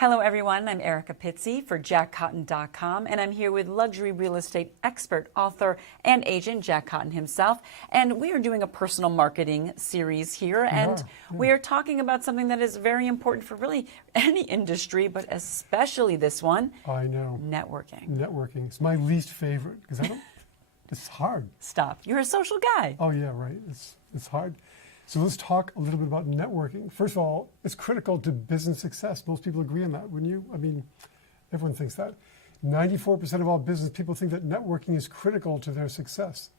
Hello everyone, I'm Erica Pizzi for jackcotton.com, and I'm here with luxury real estate expert, author, and agent Jack Cotton himself. And we are doing a personal marketing series here, and we are talking about something that is very important for really any industry, but especially this one. I know. Networking. Networking. It's my least favorite because it's hard. Stop. You're a social guy. Oh yeah, right. It's hard. So let's talk a little bit about networking. First of all, it's critical to business success. Most people agree on that, wouldn't you? I mean, everyone thinks that. 94% of all business people think that networking is critical to their success.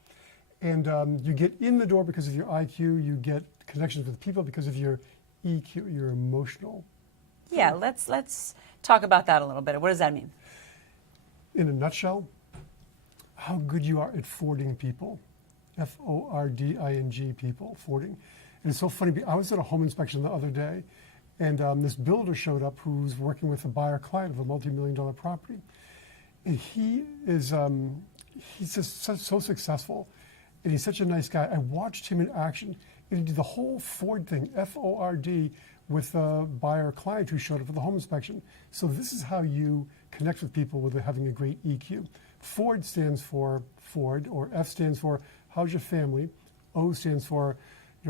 And you get in the door because of your IQ, you get connections with people because of your EQ, your emotional. Yeah, let's talk about that a little bit. What does that mean? In a nutshell, how good you are at fording people. F-O-R-D-I-N-G people, fording. And it's so funny, I was at a home inspection the other day, and this builder showed up who's working with a buyer client of a multi-million-dollar property. And he's just so successful, and he's such a nice guy. I watched him in action, and he did the whole Ford thing, F-O-R-D, with a buyer client who showed up for the home inspection. So this is how you connect with people with having a great EQ. Ford stands for Ford, or F stands for how's your family, O stands for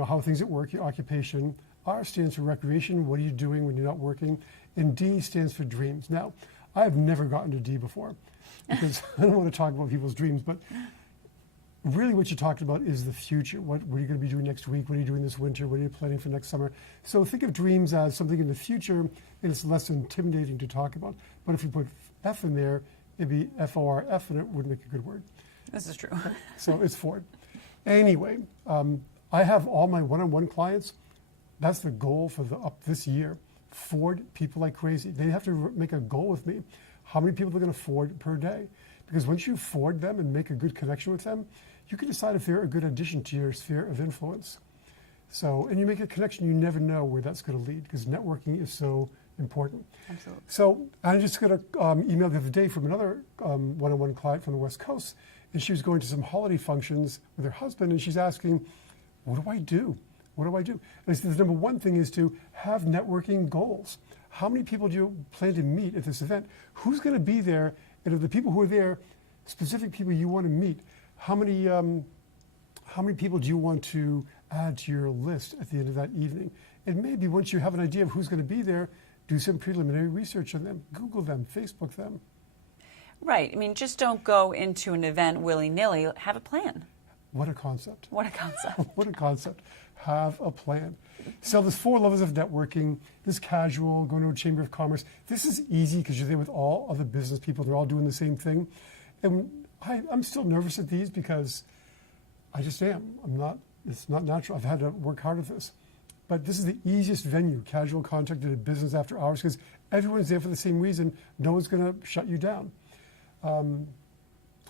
how things at work, your occupation, R stands for recreation, what are you doing when you're not working, and D stands for dreams. Now, I've never gotten to D before because I don't want to talk about people's dreams, but really what you're talking about is the future. What are you going to be doing next week? What are you doing this winter? What are you planning for next summer? So think of dreams as something in the future, and it's less intimidating to talk about. But if you put F in there, it'd be F-O-R-F, and it wouldn't make a good word. This is true. So it's Ford. Anyway, I have all my one-on-one clients. That's the goal for this year. Ford people like crazy. They have to make a goal with me. How many people they're going to Ford per day? Because once you Ford them and make a good connection with them, you can decide if they're a good addition to your sphere of influence. So, and you make a connection, you never know where that's going to lead because networking is so important. Absolutely. So I just got an email the other day from another one-on-one client from the West Coast, and she was going to some holiday functions with her husband, and she's asking, what do I do? What do I do? And I said, the number one thing is to have networking goals. How many people do you plan to meet at this event? Who's going to be there? And of the people who are there, specific people you want to meet, how many people do you want to add to your list at the end of that evening? And maybe once you have an idea of who's going to be there, do some preliminary research on them, Google them, Facebook them. Right. I mean, just don't go into an event willy-nilly. Have a plan. What a concept. What a concept. What a concept. Have a plan. So there's 4 levels of networking. This casual, going to a chamber of commerce. This is easy because you're there with all other business people. They're all doing the same thing. And I'm still nervous at these because I just am. It's not natural. I've had to work hard at this. But this is the easiest venue, casual contact at a business after hours, because everyone's there for the same reason. No one's going to shut you down.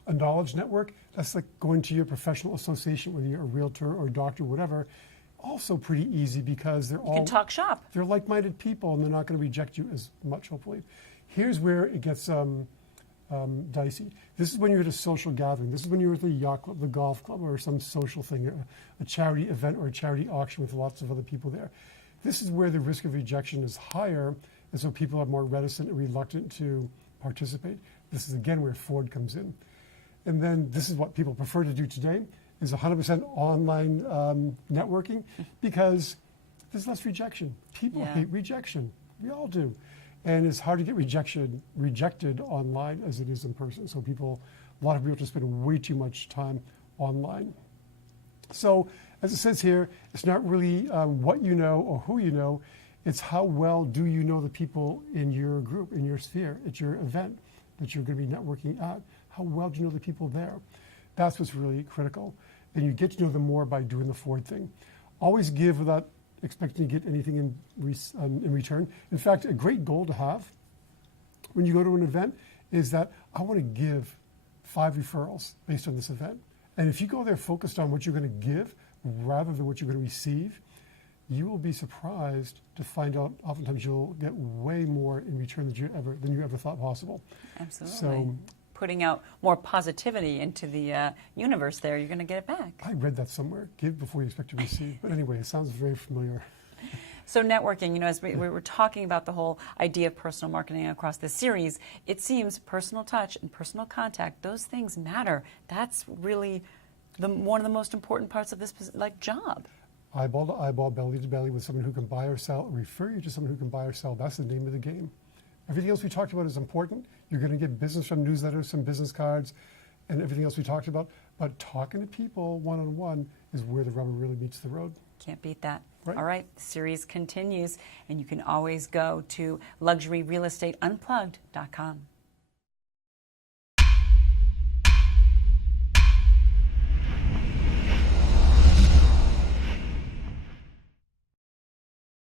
A knowledge network, that's like going to your professional association, whether you're a realtor or a doctor, whatever. Also pretty easy because you can talk shop. They're like-minded people, and they're not going to reject you as much, hopefully. Here's where it gets dicey. This is when you're at a social gathering. This is when you're at the yacht club, the golf club, or some social thing, a charity event or a charity auction with lots of other people there. This is where the risk of rejection is higher, and so people are more reticent and reluctant to participate. This is, again, where Ford comes in. And then this is what people prefer to do today, is 100% online networking, because there's less rejection. People hate rejection. We all do. And it's hard to get rejected online as it is in person. So a lot of people just spend way too much time online. So as it says here, it's not really what you know or who you know. It's how well do you know the people in your group, in your sphere, at your event that you're going to be networking at. How well do you know the people there? That's what's really critical. And you get to know them more by doing the Ford thing. Always give without expecting to get anything in return. In fact, a great goal to have when you go to an event is that I want to give 5 referrals based on this event. And if you go there focused on what you're going to give rather than what you're going to receive, you will be surprised to find out oftentimes you'll get way more in return than you ever thought possible. Absolutely. So, putting out more positivity into the universe there, you're going to get it back. I read that somewhere. Give before you expect to receive. But anyway, it sounds very familiar. So networking, as we were talking about the whole idea of personal marketing across this series, it seems personal touch and personal contact, those things matter. That's really one of the most important parts of this job. Eyeball to eyeball, belly to belly with someone who can buy or sell, refer you to someone who can buy or sell. That's the name of the game. Everything else we talked about is important. You're going to get business from newsletters, some business cards, and everything else we talked about. But talking to people one-on-one is where the rubber really meets the road. Can't beat that. Right. All right, the series continues, and you can always go to luxuryrealestateunplugged.com.